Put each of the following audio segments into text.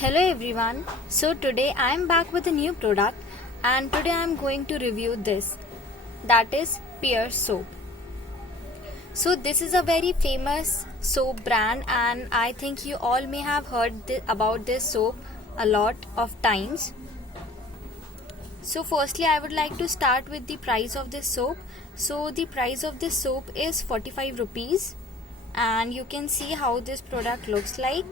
Hello everyone. So today I am back with a new product and today I am going to review this, that is Pear soap. So this is a very famous soap brand and I think you all may have heard about this soap a lot of times. So firstly I would like to start with the price of this soap. So the price of this soap is 45 rupees and you can see how this product looks like.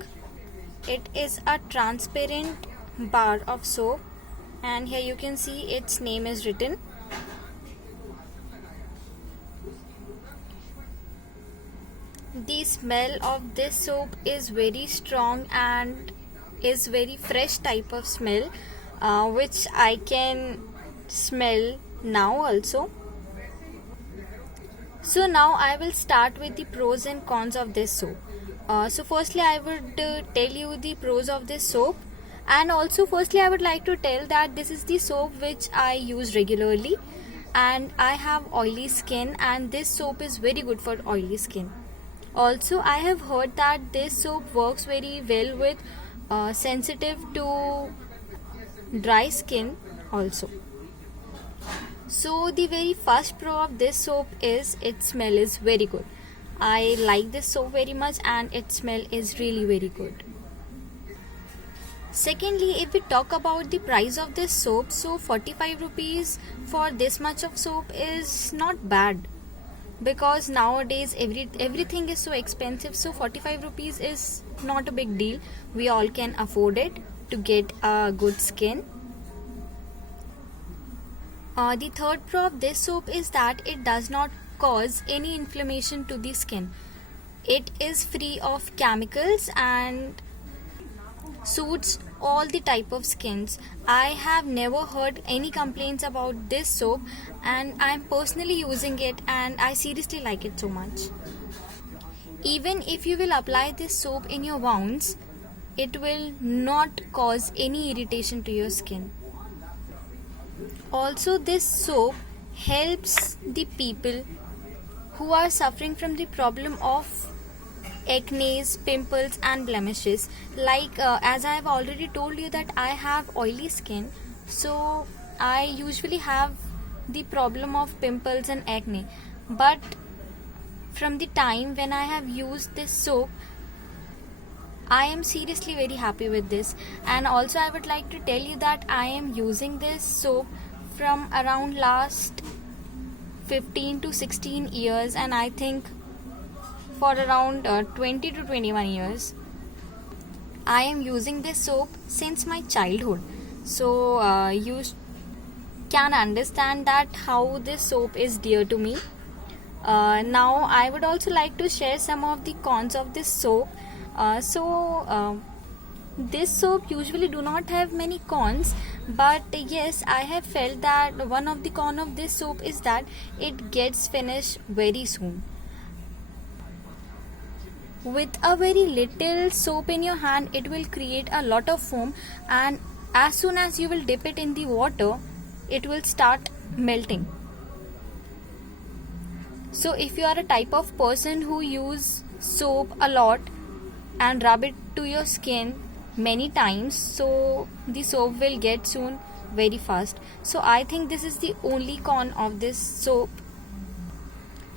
It is a transparent bar of soap and here you can see its name is written. The smell of this soap is very strong and is very fresh type of smell which I can smell now also. So now I will start with the pros and cons of this soap. So firstly I would tell you the pros of this soap, and also firstly I would like to tell that this is the soap which I use regularly and I have oily skin and this soap is very good for oily skin. Also I have heard that this soap works very well with sensitive to dry skin also. So the very first pro of this soap is its smell is very good. I like this soap very much and its smell is really very good. Secondly, if we talk about the price of this soap, so 45 rupees for this much of soap is not bad, because nowadays everything is so expensive, so 45 rupees is not a big deal. We all can afford it to get a good skin. The third pro of this soap is that it does not cause any inflammation to the skin. It is free of chemicals and suits all the type of skins. I have never heard any complaints about this soap and I am personally using it and I seriously like it so much. Even if you will apply this soap in your wounds, it will not cause any irritation to your skin. Also this soap helps the people who are suffering from the problem of acne, pimples and blemishes. Like as I have already told you that I have oily skin, so I usually have the problem of pimples and acne. But from the time when I have used this soap, I am seriously very happy with this. And also I would like to tell you that I am using this soap from around last 15 to 16 years and I think for around 20 to 21 years. I am using this soap since my childhood. So you can understand that how this soap is dear to me. Now I would also like to share some of the cons of this soap. This soap usually do not have many cons, but yes, I have felt that one of the con of this soap is that it gets finished very soon. With a very little soap in your hand, it will create a lot of foam, and as soon as you will dip it in the water, it will start melting. So if you are a type of person who use soap a lot and rub it to your skin many times, so the soap will get soon very fast. So I think this is the only con of this soap.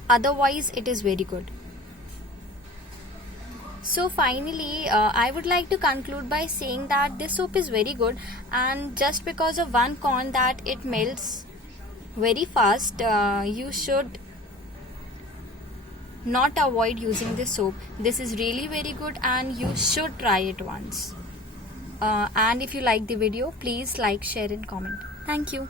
Otherwise it is very good. So finally I would like to conclude by saying that this soap is very good, and just because of one con that it melts very fast, you should not avoid using this soap. This is really very good and you should try it once. And if you like the video, please like, share and comment. Thank you.